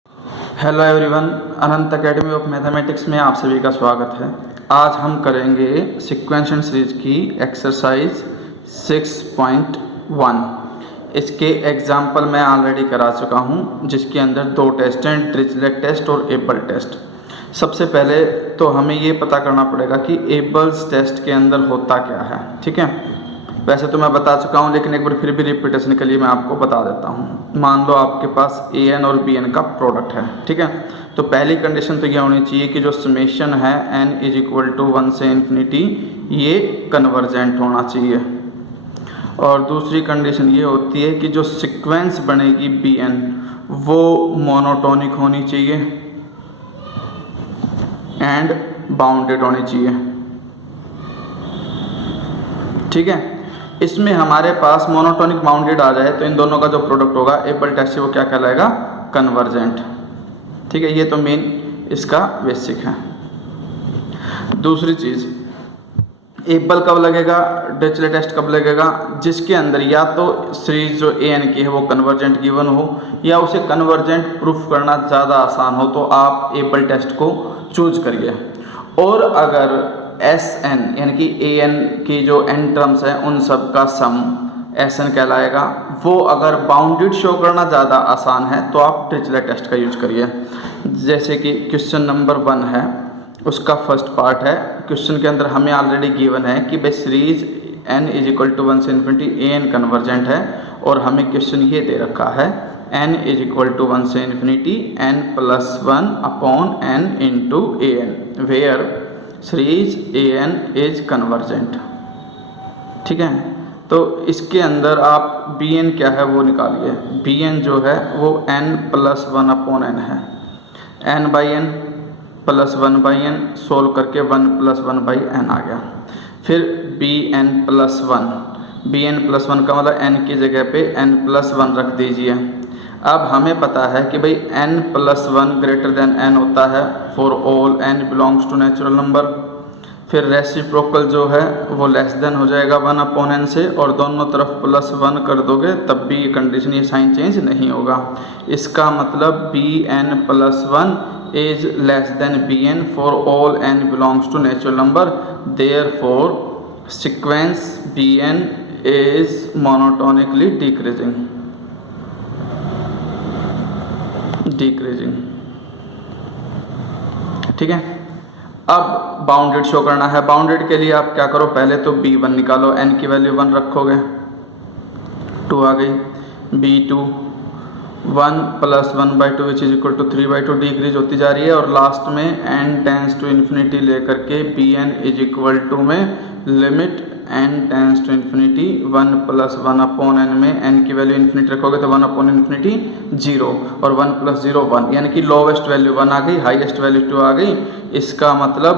Hello everyone, Anant academy of mathematics में आप सभी का स्वागत है। आज हम करेंगे सीक्वेंशियल सीरीज की एक्सरसाइज 6.1। इसके एग्जाम्पल मैं ऑलरेडी करा चुका हूं, जिसके अंदर दो टेस्ट हैं, डिरिचलेट टेस्ट और एबल टेस्ट। सबसे पहले तो हमें ये पता करना पड़ेगा कि एबल्स टेस्ट के अंदर होता क्या है। ठीक है, वैसे तो मैं बता चुका हूँ, लेकिन एक बार फिर भी रिपीटेशन के लिए मैं आपको बता देता हूँ। मान लो आपके पास ए एन और बी एन का प्रोडक्ट है। ठीक है, तो पहली कंडीशन तो यह होनी चाहिए कि जो समेशन है एन इज इक्वल टू 1 से इन्फिनिटी, ये कन्वर्जेंट होना चाहिए। और दूसरी कंडीशन ये होती है कि जो सीक्वेंस बनेगी बी एन वो मोनोटोनिक होनी चाहिए एंड बाउंडेड होनी चाहिए। ठीक है, इसमें हमारे पास मोनोटोनिक बाउंडेड आ जाए तो इन दोनों का जो प्रोडक्ट होगा एबल टेस्ट से वो क्या कहलाएगा? कन्वर्जेंट। ठीक है, ये तो मेन इसका बेसिक है। दूसरी चीज़, एबल कब लगेगा, डिरिचलेट टेस्ट कब लगेगा? जिसके अंदर या तो सीरीज जो ए एन की है वो कन्वर्जेंट गिवन हो, या उसे कन्वर्जेंट प्रूफ करना ज़्यादा आसान हो, तो आप एबल टेस्ट को चूज करिए। और अगर एस एन यानी कि ए एन की जो एन टर्म्स हैं उन सब का सम एस एन कहलाएगा, वो अगर बाउंडेड शो करना ज़्यादा आसान है तो आप डिरिचलेट टेस्ट का यूज करिए। जैसे कि क्वेश्चन नंबर 1 है, उसका फर्स्ट पार्ट है। क्वेश्चन के अंदर हमें ऑलरेडी गिवन है कि भाई series n is equal to 1 से इन्फिनिटी ए एन कन्वर्जेंट है, और हमें क्वेश्चन ये दे रखा है एन इज इक्वल टू 1 से infinity n plus 1 upon n into a n where series a n is convergent. ठीक है, तो इसके अंदर आप बी एन क्या है वो निकालिए। बी एन जो है वो एन प्लस 1 अपॉन एन है, n by n plus 1 by n, solve करके 1 प्लस 1 बाई एन आ गया। फिर b n plus 1, b n plus 1 का मतलब एन की जगह पे एन प्लस 1 रख दीजिए। अब हमें पता है कि भाई n plus 1 greater than n होता है for all n belongs to natural number. फिर रेसिप्रोकल जो है वो लेस देन हो जाएगा 1 अपॉन n से, और दोनों तरफ प्लस 1 कर दोगे तब भी ये कंडीशन, ये साइन चेंज नहीं होगा। इसका मतलब B n plus 1 is less than b n for all n belongs to natural number, therefore sequence b N is monotonically decreasing. ठीक है, अब बाउंडेड शो करना है। बाउंडेड के लिए आप क्या करो, पहले तो b1 निकालो, n की वैल्यू 1 रखोगे, 2 आ गई। b2 1 plus 1 by 2 which is equal to 3 by 2 decrease होती जा रही है, और लास्ट में n टेंस टू इन्फिनिटी लेकर के bn इज इक्वल टू में limit n tends to infinity 1 plus 1 upon n में n की वैल्यू इन्फिनिटी रखोगे तो 1 अपॉन इन्फिनिटी 0, और 1 प्लस 0 1, यानी कि लोवेस्ट वैल्यू 1 आ गई, हाईएस्ट वैल्यू 2 आ गई। इसका मतलब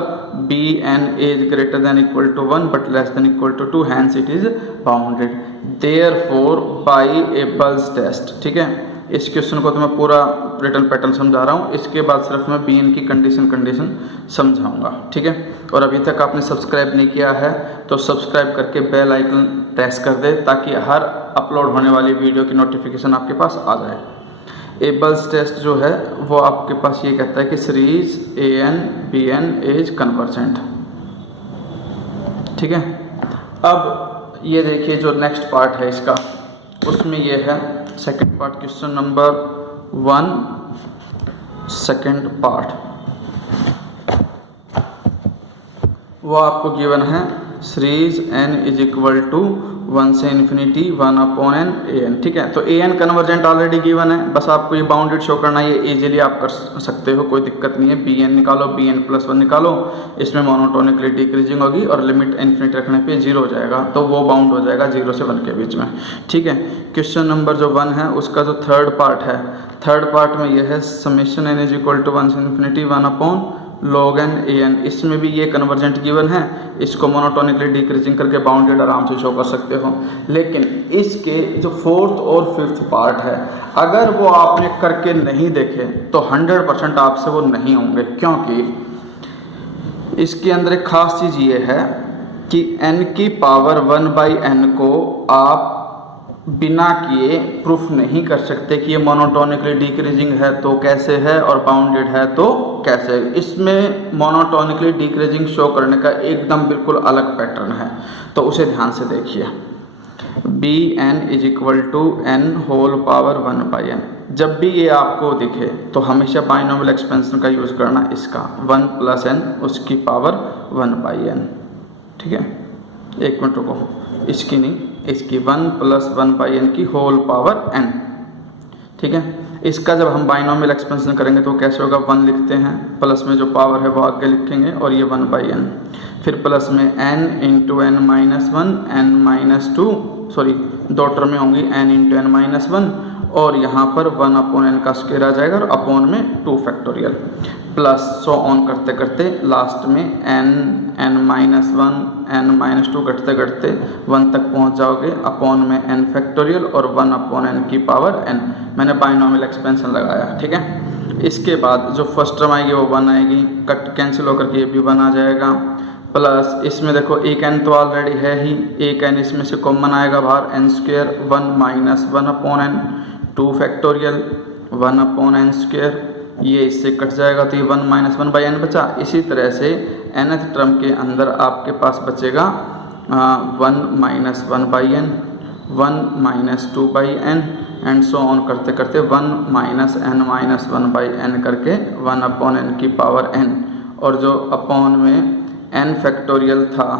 B N is greater than equal to 1 but less than equal to 2, hence it is bounded, therefore by Abel's test. ठीक है, इस क्वेश्चन को तो मैं पूरा रिटर्न पैटर्न समझा रहा हूँ, इसके बाद सिर्फ मैं बी एन की कंडीशन समझाऊंगा। ठीक है, और अभी तक आपने सब्सक्राइब नहीं किया है तो सब्सक्राइब करके बेल आइकन प्रेस कर दे, ताकि हर अपलोड होने वाली वीडियो की नोटिफिकेशन आपके पास आ जाए। एबल्स टेस्ट जो है वो आपके पास ये कहता है कि series a n b N is convergent. ठीक है, अब ये देखिए जो नेक्स्ट पार्ट है इसका, उसमें ये है second part, question number 1 second part. वो आपको गिवन है series n is equal to 1 से infinity 1 upon n a n. ठीक है, तो a n convergent already given है, बस आपको ये बाउंडेड शो करना है। ये इजीली आप कर सकते हो, कोई दिक्कत नहीं है। बी एन निकालो, बी एन प्लस 1 निकालो, इसमें मोनोटोनिकली डिक्रीजिंग होगी और लिमिट इन्फिनिटी रखने पे 0 हो जाएगा, तो वो बाउंड हो जाएगा 0 से 1 के बीच में। ठीक है, क्वेश्चन नंबर जो 1 है उसका जो थर्ड पार्ट है, थर्ड पार्ट में यह है summation n is equal to 1 से infinity 1 upon log n a n। इसमें भी ये कन्वर्जेंट गिवन है, इसको मोनोटोनिकली डिक्रीजिंग करके बाउंडेड आराम से शो कर सकते हो। लेकिन इसके जो फोर्थ और फिफ्थ पार्ट है, अगर वो आपने करके नहीं देखे तो 100% आपसे वो नहीं होंगे, क्योंकि इसके अंदर एक खास चीज़ ये है कि n की पावर 1 बाई n को आप बिना किए प्रूफ नहीं कर सकते कि ये मोनोटोनिकली डिक्रीजिंग है तो कैसे है और बाउंडेड है तो कैसे है। इसमें मोनोटोनिकली डिक्रीजिंग शो करने का एकदम बिल्कुल अलग पैटर्न है, तो उसे ध्यान से देखिए। B N is equal to n whole power 1/n। जब भी ये आपको दिखे तो हमेशा बाइनोमियल एक्सपेंशन का यूज़ करना, इसका 1 + n उसकी पावर 1/n। ठीक है, एक मिनट रुको, इसकी नहीं, इसकी 1 + 1/n की होल पावर n। ठीक है, इसका जब हम बाइनोमियल एक्सपेंशन करेंगे तो कैसे होगा, 1 लिखते हैं, प्लस में जो पावर है वो आगे लिखेंगे और ये 1/n, फिर प्लस में n × n - 1 n - 2, सॉरी 2 टर्में होंगी, n × n - 1, और यहाँ पर 1/n का स्क्वायर आ जाएगा और अपॉन में 2 फैक्टोरियल, प्लस सो ऑन करते करते लास्ट में n n - 1 n - 2 घटते घटते 1 तक पहुँच जाओगे, अपॉन में n फैक्टोरियल और 1/n की पावर n। मैंने बाइनोमियल एक्सपेंशन लगाया। ठीक है, इसके बाद जो फर्स्ट टर्म आएगी वो 1 आएगी, कट कैंसिल होकर के ये भी 1 आ जाएगा, प्लस इसमें देखो एक n तो ऑलरेडी है ही, एक n इसमें से कॉमन आएगा बाहर, n² 1 - 1/n 2 फैक्टोरियल 1/n², ये इससे कट जाएगा तो ये 1 - 1/n बचा। इसी तरह से nth टर्म के अंदर आपके पास बचेगा 1 - 1/n 1 - 2/n and so on करते करते 1 - n - 1/n करके 1/n की पावर n, और जो अपॉन में n फैक्टोरियल था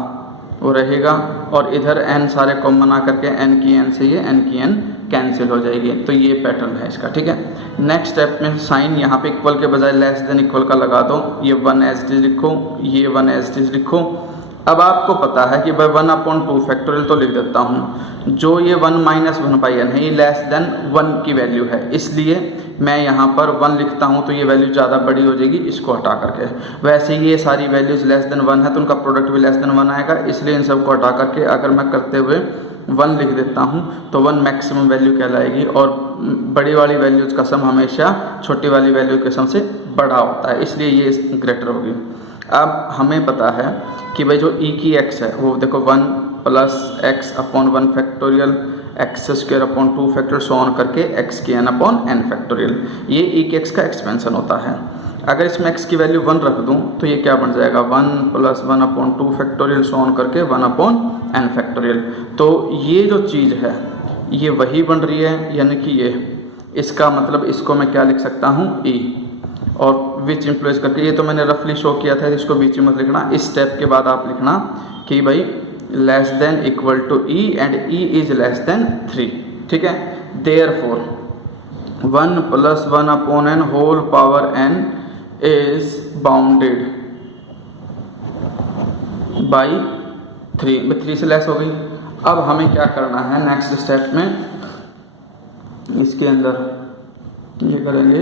वो रहेगा, और इधर n सारे कॉमन आकर के n की n से ये n की n कैंसिल हो जाएगी। तो ये पैटर्न है इसका। ठीक है, नेक्स्ट स्टेप में साइन यहाँ पे इक्वल के बजाय लेस देन इक्वल का लगा दो, ये 1 एज इट इज लिखो, ये 1 एज इट इज लिखो। अब आपको पता है कि भाई 1/2 फैक्टोरियल तो लिख देता हूँ, जो ये 1 - 1/n है ये लेस देन 1 की वैल्यू है, इसलिए मैं यहाँ पर 1 लिखता हूँ तो ये वैल्यू ज़्यादा बड़ी हो जाएगी इसको हटा करके। वैसे ही ये सारी वैल्यूज़ लेस देन 1 है तो उनका प्रोडक्ट भी लेस देन 1 आएगा, इसलिए इन सब को हटा करके अगर मैं करते हुए 1 लिख देता हूँ तो 1 मैक्सिमम वैल्यू कहलाएगी, और बड़ी वाली वैल्यूज़ का सम हमेशा छोटी वाली वैल्यू के सम से बड़ा होता है, इसलिए ये ग्रेटर होगी। अब हमें पता है कि भाई जो e की x है वो देखो 1 + x/1 factorial x² 2 factorial so on करके x की n/n फैक्टोरियल, ये e की x का एक्सपेंशन होता है। अगर इसमें x की वैल्यू 1 रख दूं तो ये क्या बन जाएगा, 1 + 1/2 फैक्टोरियल सो ऑन करके 1/n फैक्टोरियल। तो ये जो चीज़ है ये वही बन रही है, यानी कि ये, इसका मतलब इसको मैं क्या लिख सकता हूँ, e, और विच इम्प्लॉइज करके, ये तो मैंने रफली शो किया था, इसको बीच में मत लिखना। इस स्टेप के बाद आप लिखना कि भाई less than equal to e and e is less than 3। ठीक है, therefore 1 + 1/n whole power n is bounded by 3 से लेस हो गई। अब हमें क्या करना है नेक्स्ट स्टेप में, इसके अंदर ये करेंगे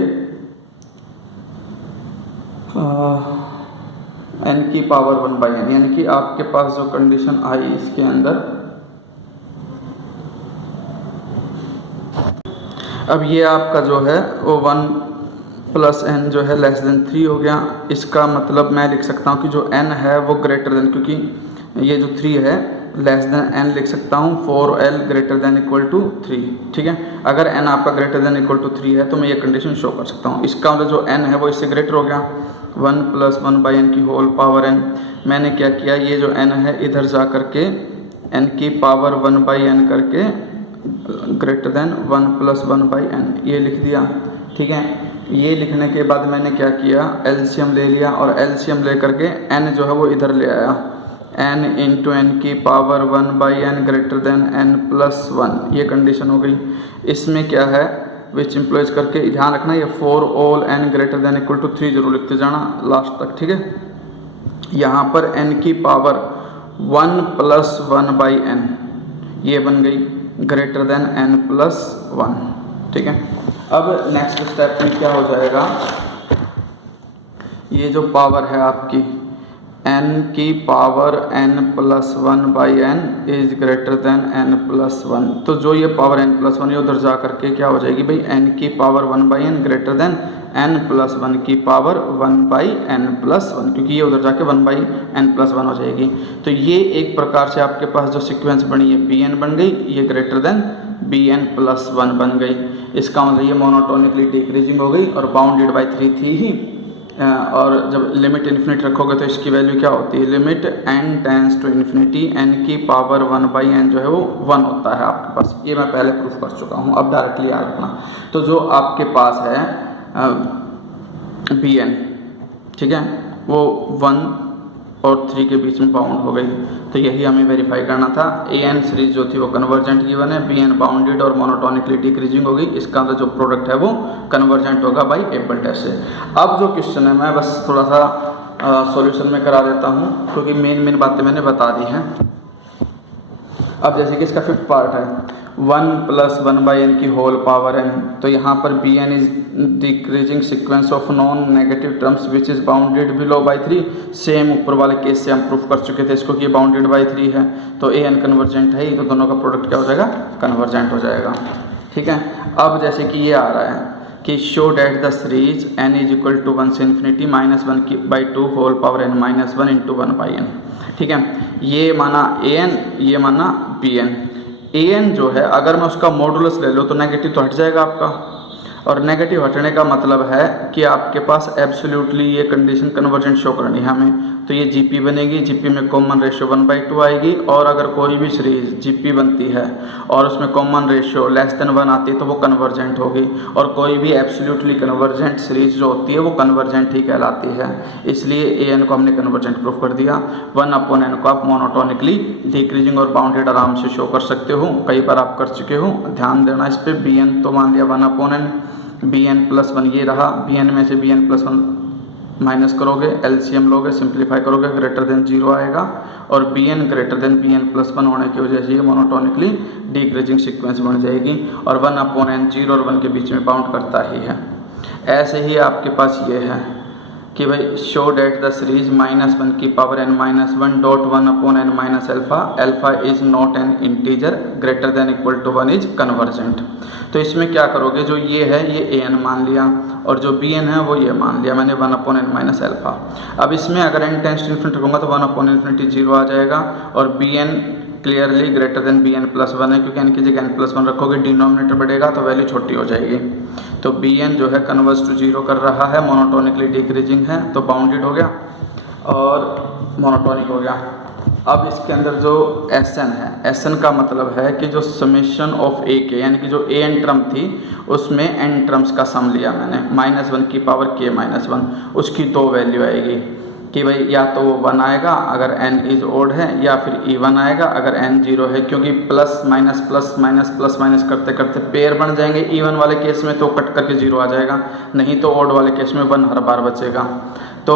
n की पावर 1/n, यानी कि आपके पास जो कंडीशन आई इसके अंदर, अब ये आपका जो है वो 1 + n जो है लेस देन 3 हो गया। इसका मतलब मैं लिख सकता हूँ कि जो n है वो ग्रेटर देन, क्योंकि ये जो 3 है लेस देन n लिख सकता हूँ 4l > 3। ठीक है, अगर n आपका > 3 है तो मैं ये कंडीशन शो कर सकता हूँ। इसका मतलब जो n है वो इससे ग्रेटर हो गया, 1 + 1/n की होल पावर n। मैंने क्या किया, ये जो n है इधर जा करके n की पावर 1/n करके ग्रेटर देन 1 + 1/n ये लिख दिया। ठीक है, ये लिखने के बाद मैंने क्या किया, एलसीएम ले लिया, और एलसीएम ले करके n जो है वो इधर ले आया, n × n की power 1/n greater than n + 1, ये कंडीशन हो गई। इसमें क्या है, विच इम्प्लॉइज करके ध्यान रखना ये 4 n > 3 जरूर लिखते जाना लास्ट तक। ठीक है, यहाँ पर n की पावर 1 + 1/n ये बन गई ग्रेटर देन n + 1। ठीक है, अब नेक्स्ट स्टेप में क्या हो जाएगा, ये जो पावर है आपकी n की power n + 1/n is greater than n + 1, तो जो ये पावर n + 1 ये उधर जा करके क्या हो जाएगी भाई, n की power 1/n greater than n + 1 की पावर 1/n + 1, क्योंकि ये उधर जाके 1/n + 1 हो जाएगी। तो ये एक प्रकार से आपके पास जो सीक्वेंस बनी है bn बन गई, ये greater than b n plus one बन गई। इसका मतलब ये मोनोटोनिकली डिक्रीजिंग हो गई और बाउंडेड बाई 3 थी ही। और जब लिमिट इन्फिनिट रखोगे तो इसकी वैल्यू क्या होती है, limit n tends to infinity n की पावर 1/n जो है वो 1 होता है आपके पास। ये मैं पहले प्रूफ कर चुका हूँ, अब डायरेक्टली याद रखना। तो जो आपके पास है bn, ठीक है, वो 1 और 3 के बीच में बाउंड हो गई, तो यही हमें वेरीफाई करना था। an सीरीज जो थी वो कन्वर्जेंट गिवन है, bn बाउंडेड और मोनोटोनिकली डिक्रीजिंग होगी, इसका अंदर जो प्रोडक्ट है वो कन्वर्जेंट होगा बाई एबल टेस्ट से। अब जो क्वेश्चन है मैं बस थोड़ा सा सॉल्यूशन में करा देता हूँ, क्योंकि मेन बातें मैंने बता दी हैं। अब जैसे कि इसका फिफ्थ पार्ट है 1 + 1/n की होल पावर n, तो यहाँ पर bn is decreasing sequence of non negative terms which is bounded below by 3। Same ऊपर वाले केस से हम प्रूफ कर चुके थे इसको कि बाउंडेड बाई 3 है, तो an कन्वर्जेंट है ही, तो दोनों का प्रोडक्ट क्या हो जाएगा, कन्वर्जेंट हो जाएगा। ठीक है, अब जैसे कि ये आ रहा है कि show that the series n = 1 से infinity -1/2 whole power n - 1 × 1/n। ठीक है, ये माना an, ये माना bn। an जो है अगर मैं उसका मॉडुलस ले लूँ तो नेगेटिव तो हट जाएगा आपका, और नेगेटिव हटने का मतलब है कि आपके पास एब्सोल्युटली ये कंडीशन कन्वर्जेंट शो करनी है हमें, तो ये जीपी बनेगी, जीपी में कॉमन रेशियो 1/2 आएगी, और अगर कोई भी सीरीज जीपी बनती है और उसमें कॉमन रेशियो <1 आती है तो वो कन्वर्जेंट होगी, और कोई भी एब्सोल्युटली कन्वर्जेंट सीरीज जो होती है वो कन्वर्जेंट ही कहलाती है। इसलिए an को हमने कन्वर्जेंट प्रूफ कर दिया। 1/n को आप मोनोटोनिकली डिक्रीजिंग और बाउंडेड आराम से शो कर सकते हो, कई बार आप कर चुके हो, ध्यान देना इस पर। bn तो मान लिया 1/n, bn + 1 ये रहा, bn में से bn + 1 माइनस करोगे, एलसीएम लोगे, सिंप्लीफाई करोगे, ग्रेटर देन 0 आएगा, और bn ग्रेटर देन bn + 1 होने की वजह से ये मोनोटोनिकली डिक्रीजिंग सीक्वेंस बन जाएगी, और 1/n 0 और 1 के बीच में बाउंड करता ही है। ऐसे ही आपके पास ये है कि भाई शो डैट द सीरीज -1 की power n - 1 dot 1/n - alpha, alpha is not an integer greater than equal to 1 is convergent. तो इसमें क्या करोगे, जो ये है ये an मान लिया, और जो bn है वो ये मान लिया मैंने 1/n - अल्फा। अब इसमें अगर n टेंस टू इन्फिनिटी रखूँगा तो 1/∞ 0 आ जाएगा, और bn clearly greater than bn + 1 है, क्योंकि n की जगह n + 1 रखोगे, डिनोमिनेटर बढ़ेगा तो वैल्यू छोटी हो जाएगी। तो bn जो है कन्वर्स टू 0 कर रहा है, मोनोटोनिकली डिक्रीजिंग है, तो बाउंडेड हो गया और मोनोटोनिक हो गया। अब इसके अंदर जो Sn है, Sn का मतलब है कि जो समेशन ऑफ a के, यानी कि जो an टर्म थी उसमें n टर्म्स का सम लिया मैंने, -1 की पावर k - 1, उसकी 2 वैल्यू आएगी कि भाई या तो वो 1 आएगा अगर n इज ओड है, या फिर even आएगा अगर n 0 है, क्योंकि plus minus plus minus plus minus करते करते पेयर बन जाएंगे। even वाले केस में तो कट करके 0 आ जाएगा, नहीं तो ओड वाले केस में 1 हर बार बचेगा। तो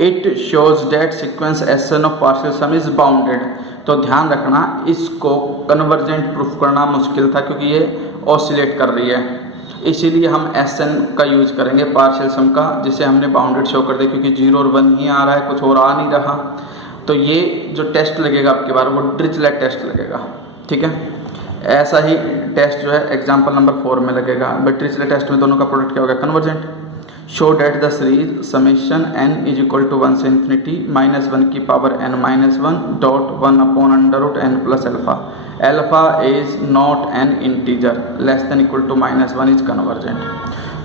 it shows that sequence Sn of partial some is bounded. तो ध्यान रखना, इसको कन्वर्जेंट प्रूफ करना मुश्किल था क्योंकि ये ऑसिलेट कर रही है, इसीलिए हम Sn का यूज करेंगे पार्शियल सम का, जिसे हमने बाउंडेड शो कर दिया, क्योंकि 0 और 1 ही आ रहा है, कुछ और आ नहीं रहा। तो ये जो टेस्ट लगेगा आपके बार वो डिरिचलेट टेस्ट लगेगा। ठीक है, ऐसा ही टेस्ट जो है एग्जाम्पल नंबर 4 में लगेगा। डिरिचलेट टेस्ट में दोनों का प्रोडक्ट क्या होगा, convergent. Show that the series summation n = 1 से इन्फिनिटी -1 की power n - 1 dot 1/n + alpha, alpha is not an integer <= -1 is convergent.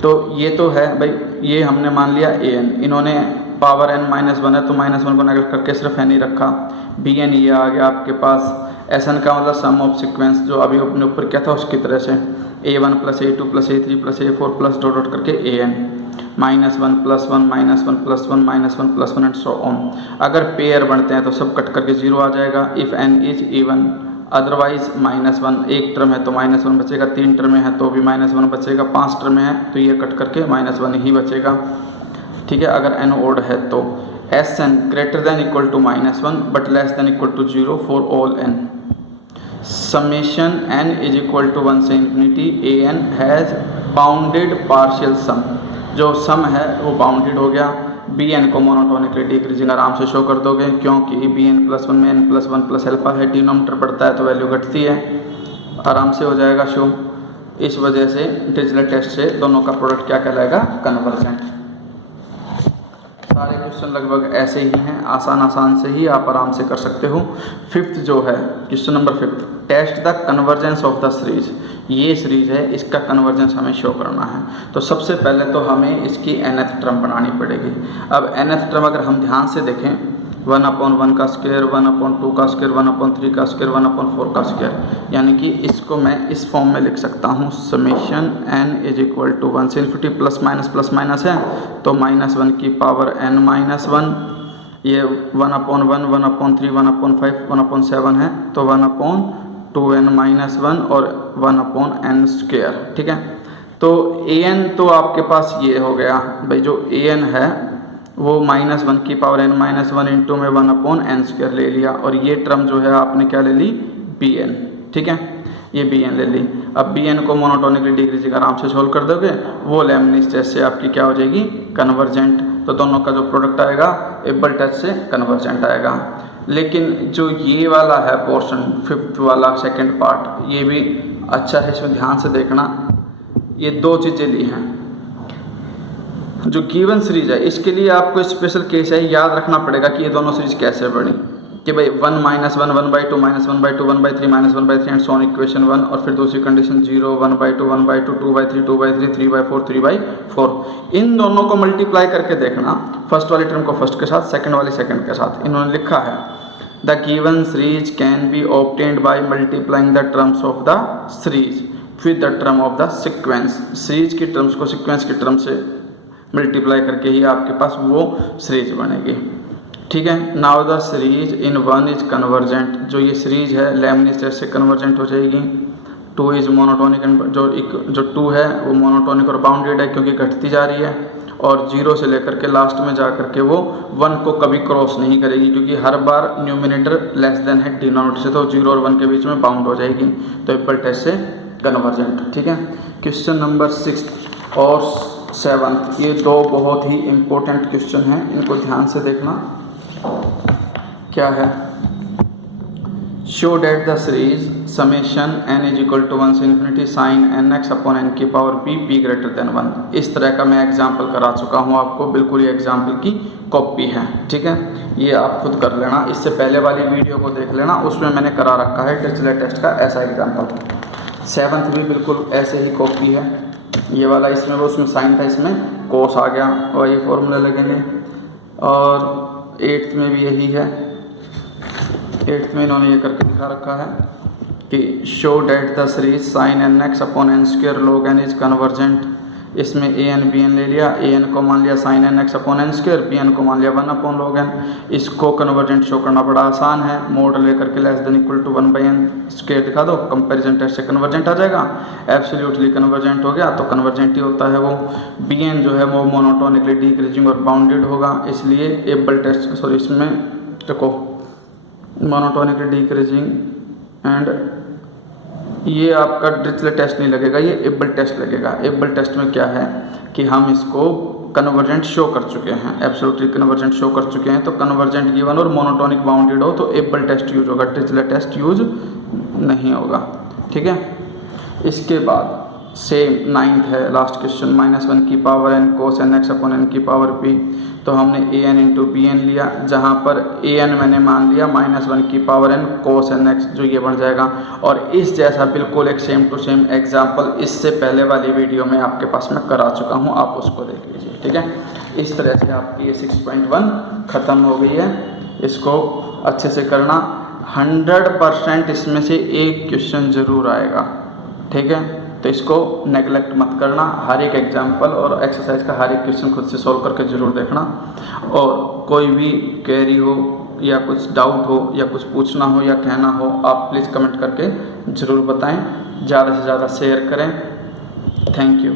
तो ये तो है भाई, ये हमने मान लिया an, इन्होंने पावर n - 1 है तो -1 को नेगलेक्ट करके सिर्फ n ही रखा। bn ये आ गया आपके पास। Sn का मतलब सम ऑफ सीक्वेंस, जो अभी अपने ऊपर क्या था उसकी तरह से, a1 + a2 + a3 + a4 plus dot dot करके an -1 + 1 -1 + 1 -1 + 1 एंड सो ऑन। अगर पेयर बनते हैं तो सब कट करके 0 आ जाएगा। If n is even, otherwise -1, एक टर्म है तो -1 बचेगा, 3 टर्म है तो भी -1 बचेगा, 5 टर्म है तो ये कट करके -1 ही बचेगा। ठीक है, अगर n ओड है तो Sn greater than equal to -1 but less than equal to 0 for all n। Summation n = 1 से infinity an has bounded partial sum, जो सम है वो बाउंडेड हो गया। bn को मोनोटोनिकली डिक्रीजिंग आराम से शो कर दोगे, क्योंकि bn + 1 में n + 1 + अल्फा है, डिनोमिनेटर बढ़ता है तो वैल्यू घटती है, आराम से हो जाएगा शो। इस वजह से डिरिचलेट टेस्ट से दोनों का प्रोडक्ट क्या कहलाएगा, कन्वर्जेंट। सारे क्वेश्चन लगभग ऐसे ही हैं, आसान से ही आप आराम से कर सकते हो। फिफ्थ जो है question number 5, test the convergence of the series ये सीरीज है, इसका कन्वर्जेंस हमें शो करना है। तो सबसे पहले तो हमें इसकी nth टर्म बनानी पड़ेगी। अब nth टर्म अगर हम ध्यान से देखें 1/1 का स्क्वायर, 1/2 का स्क्वायर, 1/3 का स्क्वायर, 1/4 का स्क्वायर, यानी कि इसको मैं इस फॉर्म में लिख सकता हूँ समेशन n = 1 से इन्फिनिटी प्लस माइनस है तो -1 की पावर n-1, ये 1/1, 1/3, 1/5, 1/7 है तो 1/2n-1 और 1/n²। ठीक है, तो an तो आपके पास ये हो गया भाई, जो an है वो -1 की पावर n-1 इंटू में 1/n² ले लिया, और ये टर्म जो है आपने क्या ले ली, bn। ठीक है, ये bn ले ली। अब bn को मोनोटोनिकली डिक्रीजिंग आराम से सोल्व कर दोगे, वो लेमनिस टेस्ट से आपकी क्या हो जाएगी, कन्वर्जेंट। तो दोनों का जो प्रोडक्ट आएगा एबल टेस्ट से कन्वर्जेंट आएगा। लेकिन जो ये वाला है पोर्शन 5th वाला सेकंड पार्ट, ये भी अच्छा है, इसमें ध्यान से देखना। ये दो चीज़ें ली हैं, जो गिवन सीरीज है इसके लिए आपको स्पेशल केस है, याद रखना पड़ेगा कि ये दोनों सीरीज कैसे बनी, कि भाई 1 - 1 1/2 -1/2 1/3 -1/3 एंड सो ऑन इक्वेशन 1, और फिर दूसरी कंडीशन 0 1/2 1/2 2/3 2/3 3/4 3/4। इन दोनों को मल्टीप्लाई करके देखना, फर्स्ट वाली टर्म को फर्स्ट के साथ, सेकंड वाली सेकंड के साथ। इन्होंने लिखा है the given series can be obtained by multiplying the terms of the series with the term of the sequence. Series की टर्म्स को सीक्वेंस की टर्म से मल्टीप्लाई करके ही आपके पास वो सीरीज बनेगी। ठीक है, now the series in 1 is convergent. जो ये सीरीज है लेमनिस टेस्ट से कन्वर्जेंट हो जाएगी। 2 इज मोनोटोनिक, जो 2 है वो मोनोटोनिक और बाउंडेड है क्योंकि घटती जा रही है, और 0 से लेकर के लास्ट में जा करके वो 1 को कभी क्रॉस नहीं करेगी, क्योंकि हर बार न्यूमिनेटर लेस देन है डिनोमिनेटर से, तो 0 और 1 के बीच में बाउंड हो जाएगी, तो एबल टेस्ट से कन्वर्जेंट। ठीक है, क्वेश्चन नंबर 6 और 7, ये दो बहुत ही इम्पोर्टेंट क्वेश्चन हैं, इनको ध्यान से देखना। क्या है, show that the series summation n = 1 से infinity sine nx upon n की पावर p p > 1। इस तरह का मैं एग्जाम्पल करा चुका हूँ आपको, बिल्कुल ये एग्जाम्पल की कॉपी है। ठीक है, ये आप खुद कर लेना, इससे पहले वाली वीडियो को देख लेना, उसमें मैंने करा रखा है डिरिचलेट टेस्ट का ऐसा एग्जाम्पल। 7th भी बिल्कुल ऐसे ही कॉपी है, ये वाला इसमें वो उसमें साइन था, इसमें कोस आ गया, वही फॉर्मूले लगेंगे। और 8th में भी यही है, 8th में इन्होंने ये करके दिखा रखा है कि show that the series sine nx upon n² log n is convergent. इसमें an bn ले लिया, an को मान लिया sign nx upon n², bn को मान लिया 1 log n। इसको कन्वर्जेंट शो करना बड़ा आसान है, मोड लेकर के less than equal to 1/n² दिखा दो, कंपैरिजन टेस्ट से कन्वर्जेंट आ जाएगा। एब्सोल्युटली कन्वर्जेंट हो गया तो कन्वर्जेंट ही होता है वो। bn जो है वो मोनोटोनिकली डिक्रीजिंग और बाउंडेड होगा, इसलिए एबल टेस्ट, सॉरी इसमें देखो मोनोटोनिकली डिक्रीजिंग, एंड ये आपका डिरिचलेट टेस्ट नहीं लगेगा, ये एबल टेस्ट लगेगा। एबल टेस्ट में क्या है कि हम इसको कन्वर्जेंट शो कर चुके हैं, एब्सोल्युटली कन्वर्जेंट शो कर चुके हैं, तो कन्वर्जेंट गिवन और मोनोटोनिक बाउंडेड हो तो एबल टेस्ट यूज होगा, डिरिचलेट टेस्ट यूज नहीं होगा। ठीक है, इसके बाद सेम 9th है लास्ट क्वेश्चन, -1 की power n cos nx upon n की पावर p। तो हमने an इंटू bn लिया, जहाँ पर an मैंने मान लिया -1 की पावर n cos nx, जो ये बन जाएगा। और इस जैसा बिल्कुल एक सेम टू सेम एग्जाम्पल इससे पहले वाली वीडियो में आपके पास मैं करा चुका हूँ, आप उसको देख लीजिए। ठीक है, इस तरह से आपकी ये 6.1 ख़त्म हो गई है। इसको अच्छे से करना, 100% इसमें से एक क्वेश्चन ज़रूर आएगा। ठीक है, तो इसको नेगलेक्ट मत करना, हर एक एग्जाम्पल और एक्सरसाइज का हर एक क्वेश्चन खुद से सॉल्व करके ज़रूर देखना। और कोई भी क्वेरी हो या कुछ डाउट हो या कुछ पूछना हो या कहना हो, आप प्लीज़ कमेंट करके ज़रूर बताएं, ज़्यादा से ज़्यादा शेयर करें। Thank you.